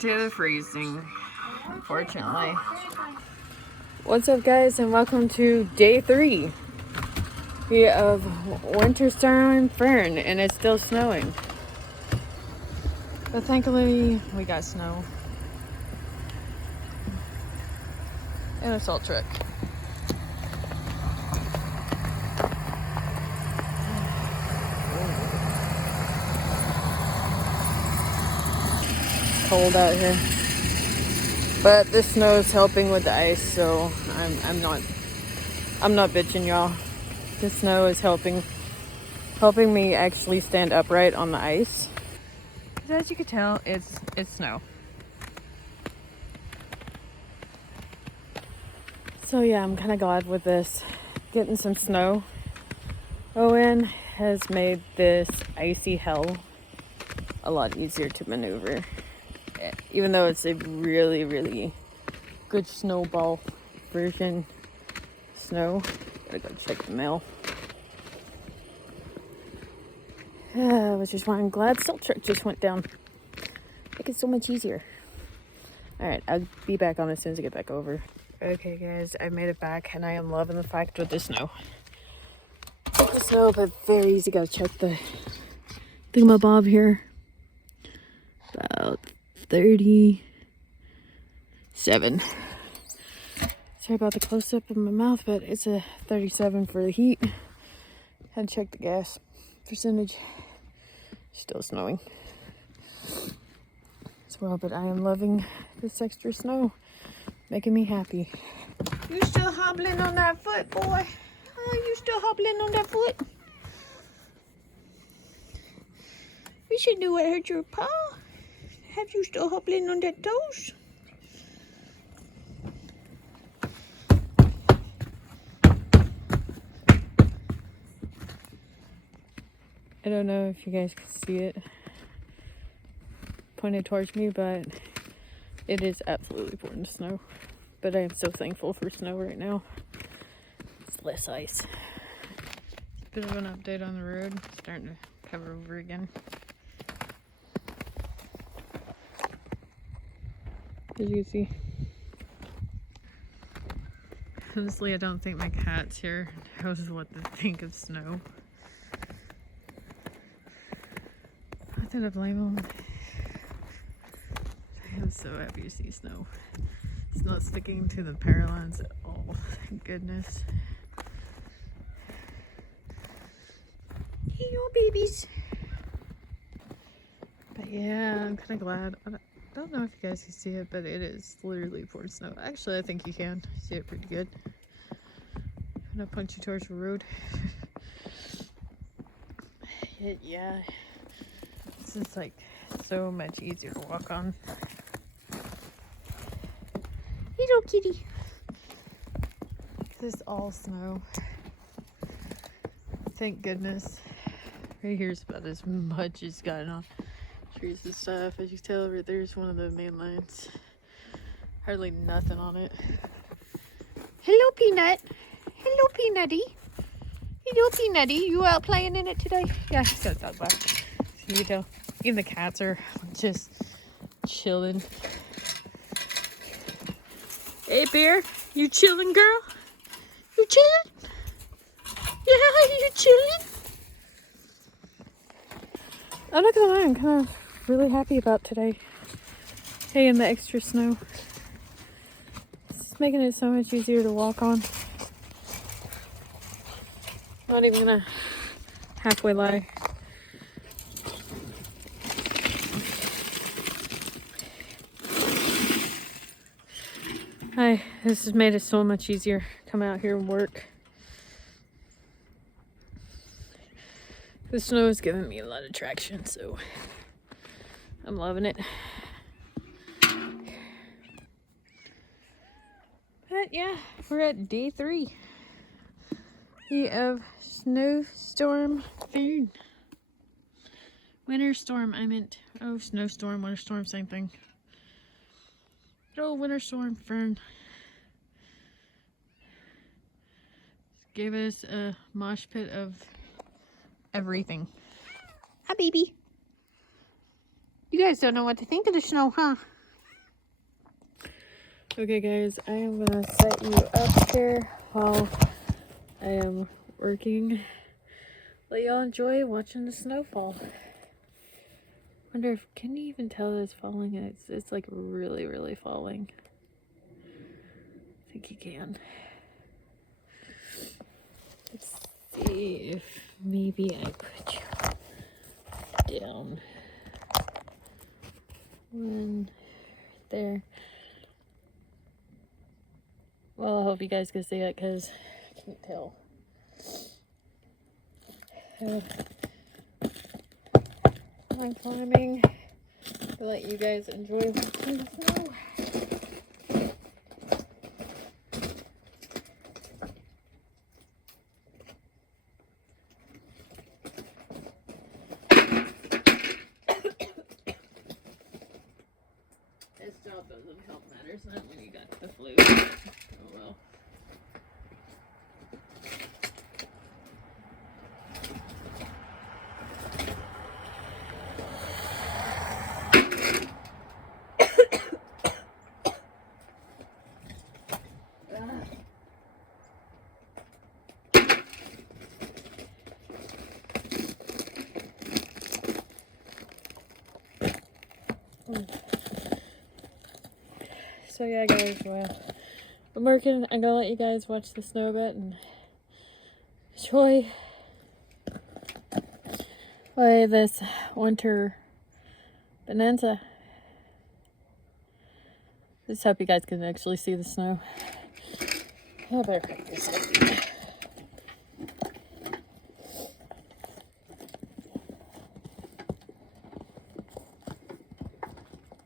to the freezing, unfortunately. What's up, guys, and welcome to day 3 of Winter Storm Fern, and it's still snowing. But thankfully, we got snow and a salt truck. Cold out here, but this snow is helping with the ice, so I'm not bitching, y'all. The snow is helping me actually stand upright on the ice. As you can tell, it's snow. So yeah, I'm kind of glad with this. Getting some snow in has made this icy hell a lot easier to maneuver. Even though it's a really, really good snowball version snow. Gotta go check the mail. Which is why I'm glad salt truck just went down. Make it so much easier. Alright, I'll be back on as soon as I get back over. Okay guys, I made it back and I am loving the fact with the snow. Check the snow, but very easy. Gotta check the thingamabob here. About 37. Sorry about the close-up of my mouth, but it's a 37 for the heat. Had to check the gas percentage. Still snowing as well, but I am loving this extra snow. Making me happy. You still hobbling on that foot, boy? Oh, you still hobbling on that foot? We should do what hurt your paw. Have you still hobbling on that toes? I don't know if you guys can see it pointed towards me, but it is absolutely pouring snow. But I am so thankful for snow right now. It's less ice. Bit of an update on the road. Starting to cover over again. As you can see. Honestly, I don't think my cat's here knows what to think of snow. Not that I blame him. I am so happy to see snow. It's not sticking to the power lines at all. Thank goodness. Hey, you babies. But yeah, I'm kind of glad. I don't know if you guys can see it, but it is literally pouring snow. Actually, I think you can see it pretty good. I'm gonna punch you towards the road. Yeah, this is like so much easier to walk on. Little kitty. This is all snow. Thank goodness. Right here's about as much as gotten on trees and stuff. As you can tell, right there's one of the main lines. Hardly nothing on it. Hello, Peanut. Hello, Peanutty. Hello, Peanutty. You out playing in it today? Yeah, he's got a dog back. So you can tell. Even the cats are just chilling. Hey, Bear. You chilling, girl? You chilling? Yeah, you chilling? I'm not gonna lie, I'm kind of really happy about today. Hey, and the extra snow. It's making it so much easier to walk on. Not even gonna halfway lie. Hi, this has made it so much easier to come out here and work. The snow is giving me a lot of traction, so I'm loving it. But yeah, we're at day 3 of snowstorm Fern. Winter storm, I meant. Oh, snowstorm, winter storm, same thing. Oh, Winter Storm Fern. Gave us a mosh pit of everything. Hi, baby. You guys don't know what to think of the snow, huh? Okay guys, I am gonna set you up here while I am working. Let y'all enjoy watching the snowfall. Wonder if, can you even tell that it's falling? It's like really, really falling. I think you can. Let's see if maybe I put you down one there. Well, I hope you guys can see it because I can't tell. I'm climbing to let you guys enjoy watching the snow. This job doesn't help matters not when you got the flu. Oh well. So yeah guys, well, I'm working. I'm gonna let you guys watch the snow a bit and enjoy this winter bonanza. Just hope you guys can actually see the snow. I better crack this up.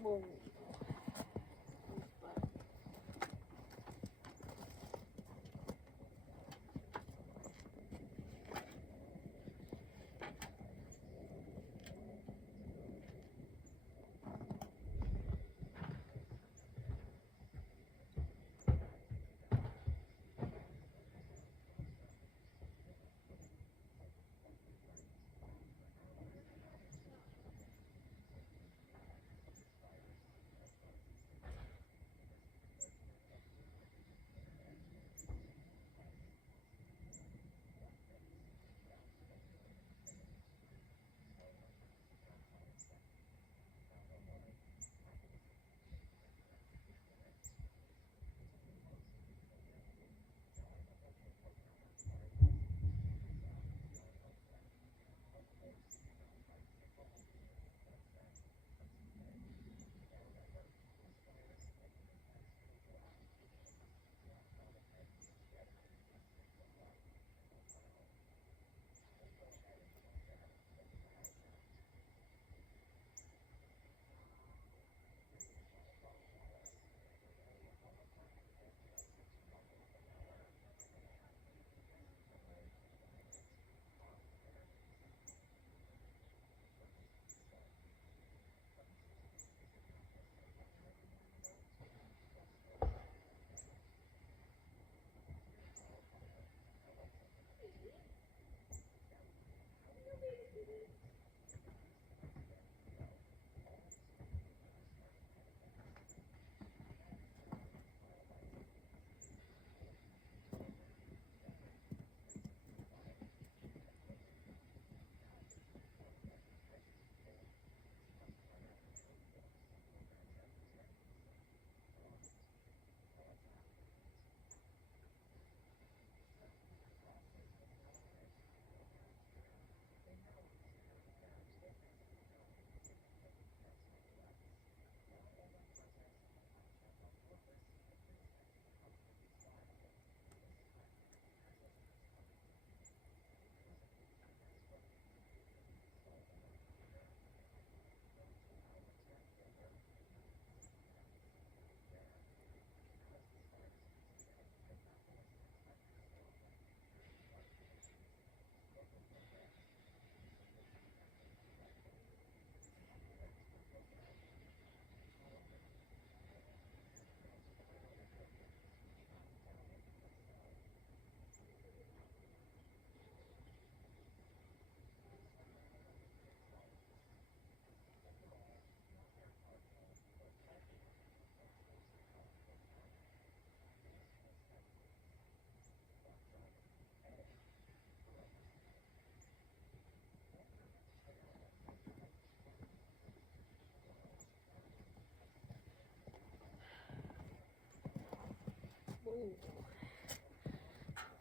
Whoa.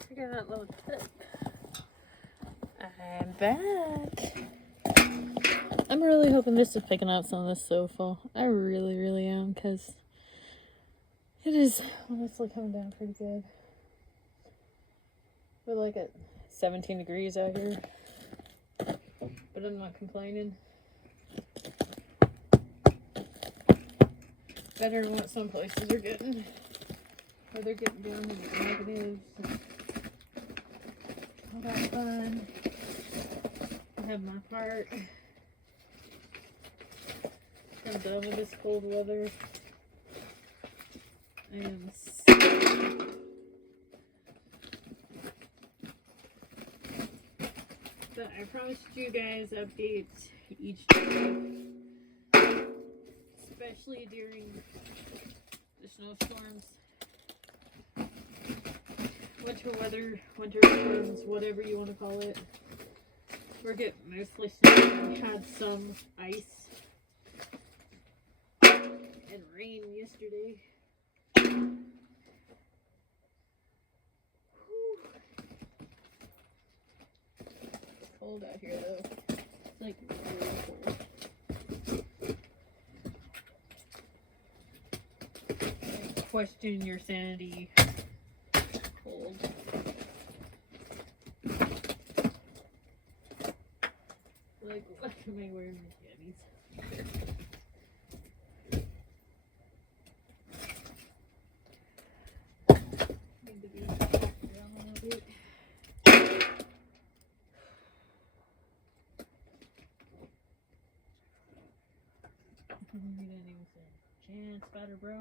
I got that little tip. I'm back. I'm really hoping this is picking up some of this snowfall. I really, really am, because it is honestly coming down pretty good. We're like at 17 degrees out here, but I'm not complaining. Better than what some places are getting, where they're getting down in the negatives. All that fun. I have my part. I'm done with this cold weather. I am sick. But I promised you guys updates each day, especially during the snowstorms, winter weather, winter storms, whatever you want to call it. We're getting mostly snow. We had some ice and rain yesterday. It's cold out here though. It's like really cold. I question your sanity. Cold. Like, what am I wearing these jammies? Need to be packed down a little bit. You didn't even say chance better, bro.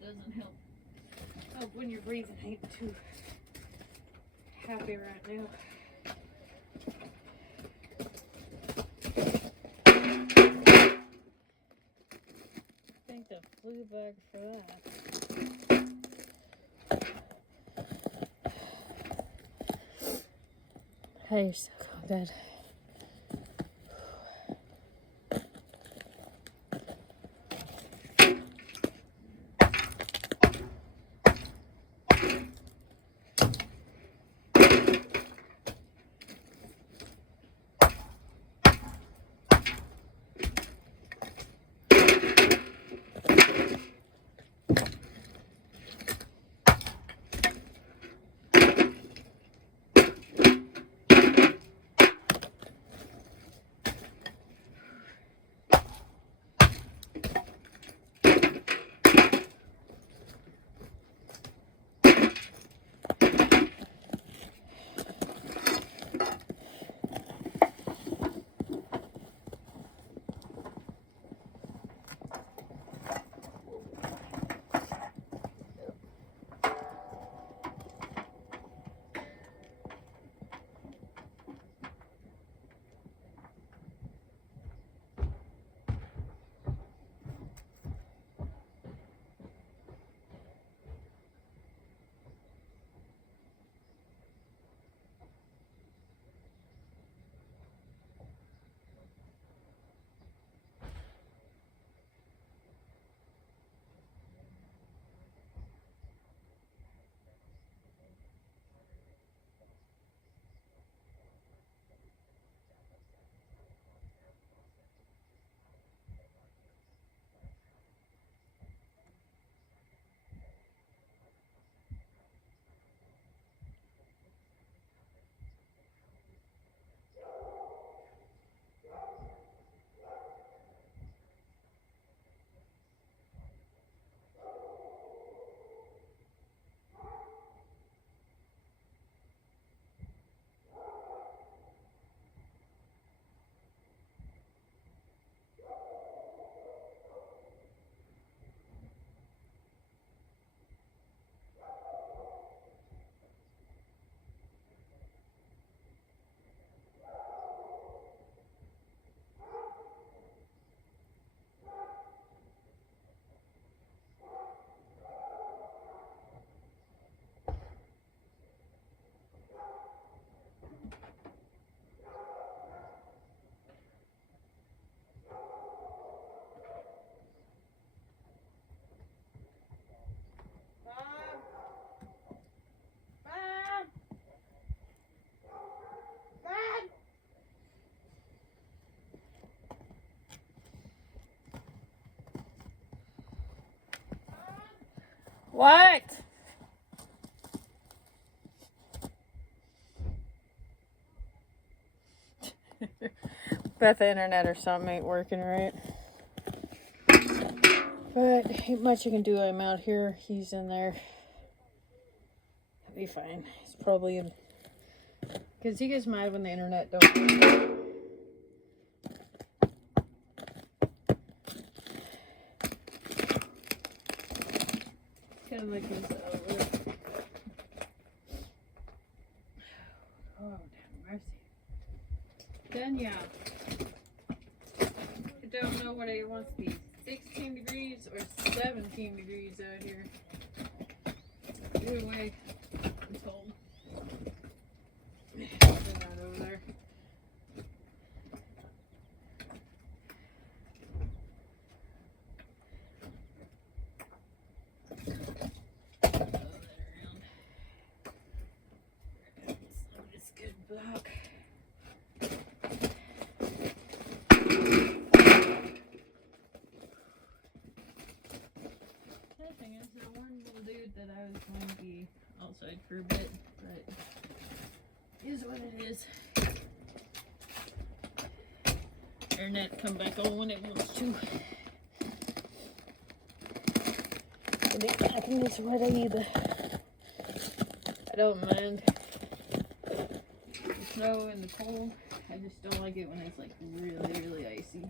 Doesn't help. Oh, when you're breathing, I ain't too happy right now. Thank the flu bug for that. Hey, you're so cold, Dad. What? Bet the internet or something ain't working right. But ain't much you can do. I'm out here. He's in there. He'll be fine. He's probably in. Because he gets mad when the internet don't. Kind of like this over. Oh, damn mercy. Then yeah. I don't know what it wants to be. 16 degrees or 17 degrees out here. Either way, I'm cold. Put that over there. This good block. I warned little dude that I was going to be outside for a bit, but it is what it is. Internet come back on when it wants to. It ain't back in this weather either. I don't mind the snow and the cold. I just don't like it when it's like really, really icy.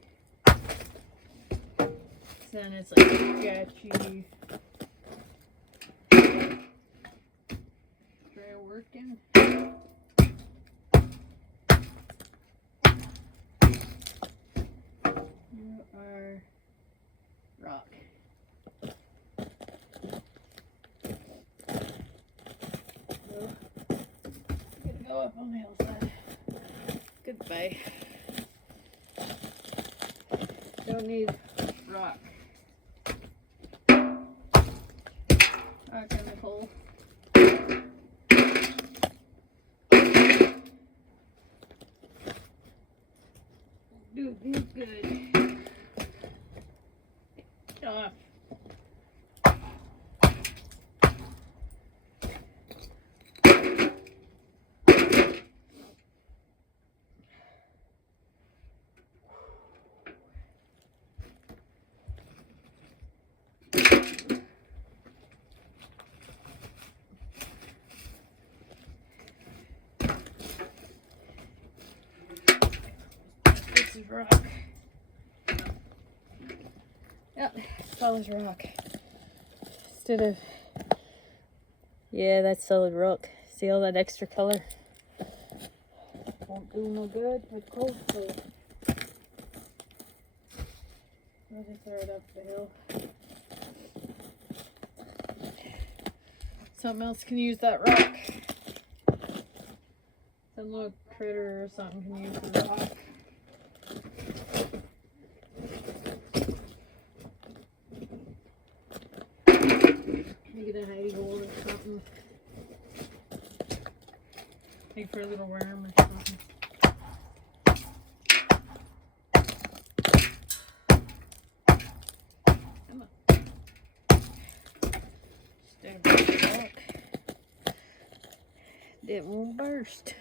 Then it's like sketchy. Working. You are rock. So, gonna go up on the hillside. Goodbye. Don't need rock. Rock in the hole. Dude, he's good. Get off. This is rock. Yep, solid rock. Instead of, yeah, that's solid rock. See all that extra color? Won't do no good with cold, so I'll just throw it up the hill. Something else can use that rock. Some little critter or something can use the rock. Make it a hidey hole or something. Maybe for a little worm or something. Come on. Stay with the rock. It won't burst.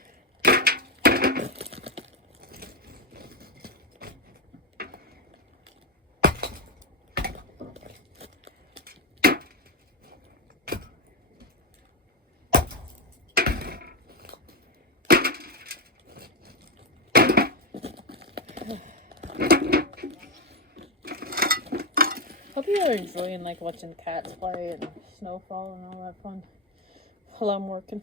Hope you are enjoying like watching cats play and snowfall and all that fun while I'm working.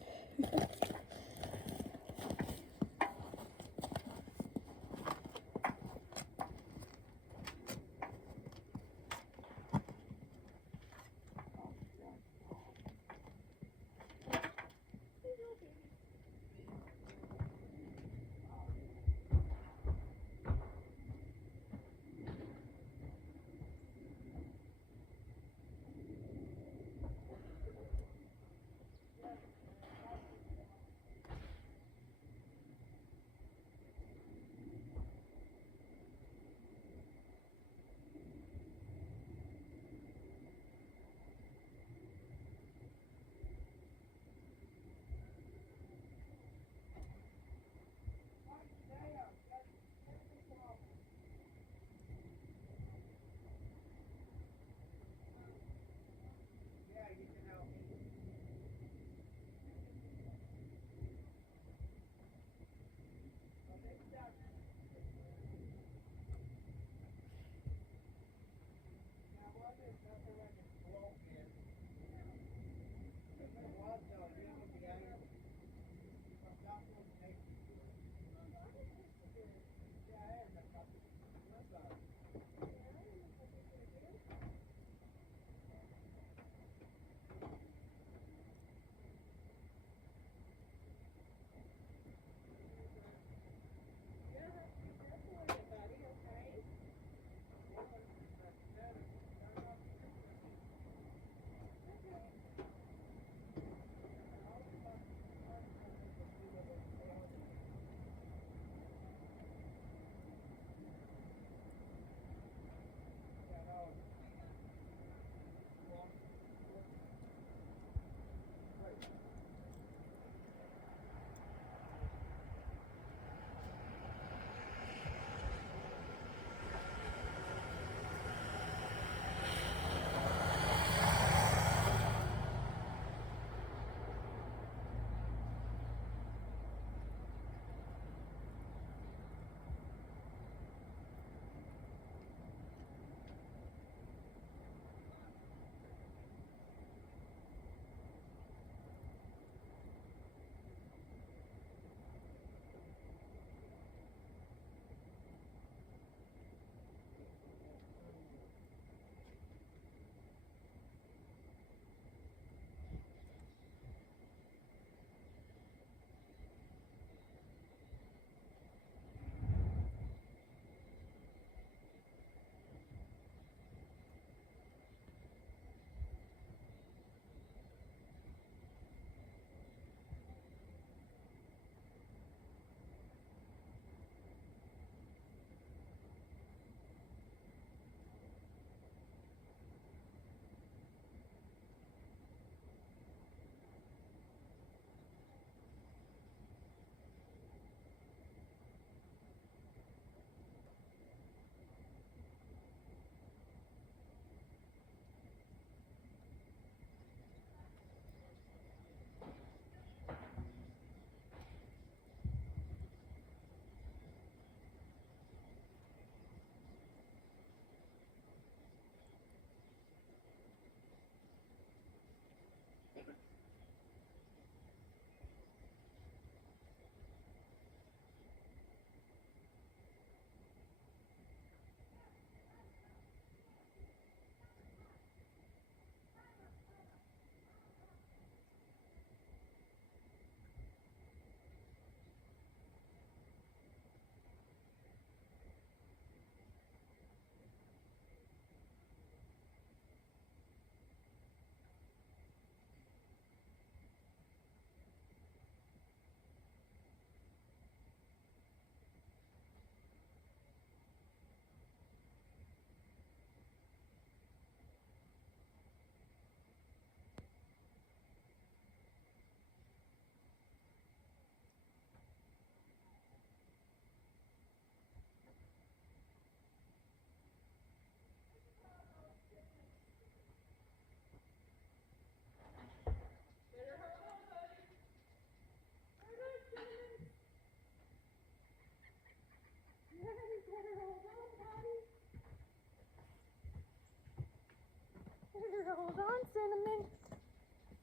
Cinnamon?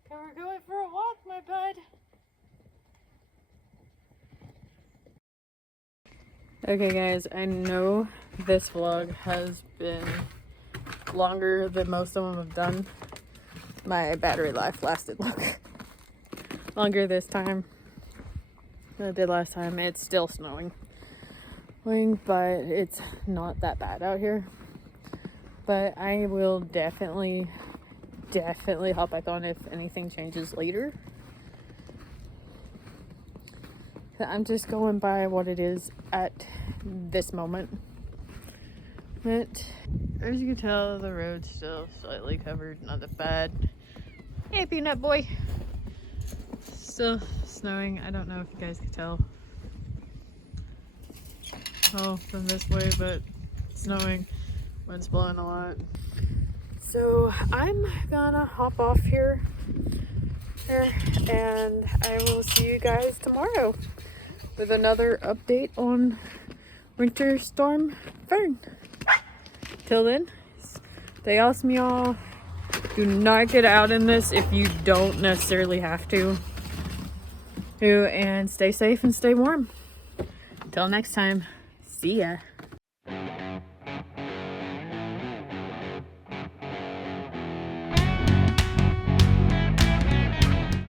Okay, we're going for a walk, my bud. Okay guys, I know this vlog has been longer than most of them have done. My battery life lasted longer this time than it did last time. It's still snowing, but it's not that bad out here. But I will definitely hop back on if anything changes later. I'm just going by what it is at this moment. But as you can tell, the road's still slightly covered, not that bad. Hey, Peanut Boy! Still snowing. I don't know if you guys can tell. Oh, from this way, but it's snowing. Wind's blowing a lot. So I'm gonna hop off here, and I will see you guys tomorrow with another update on Winter Storm Fern. Till then, stay awesome, y'all. Do not get out in this if you don't necessarily have to. And stay safe and stay warm. Till next time, see ya.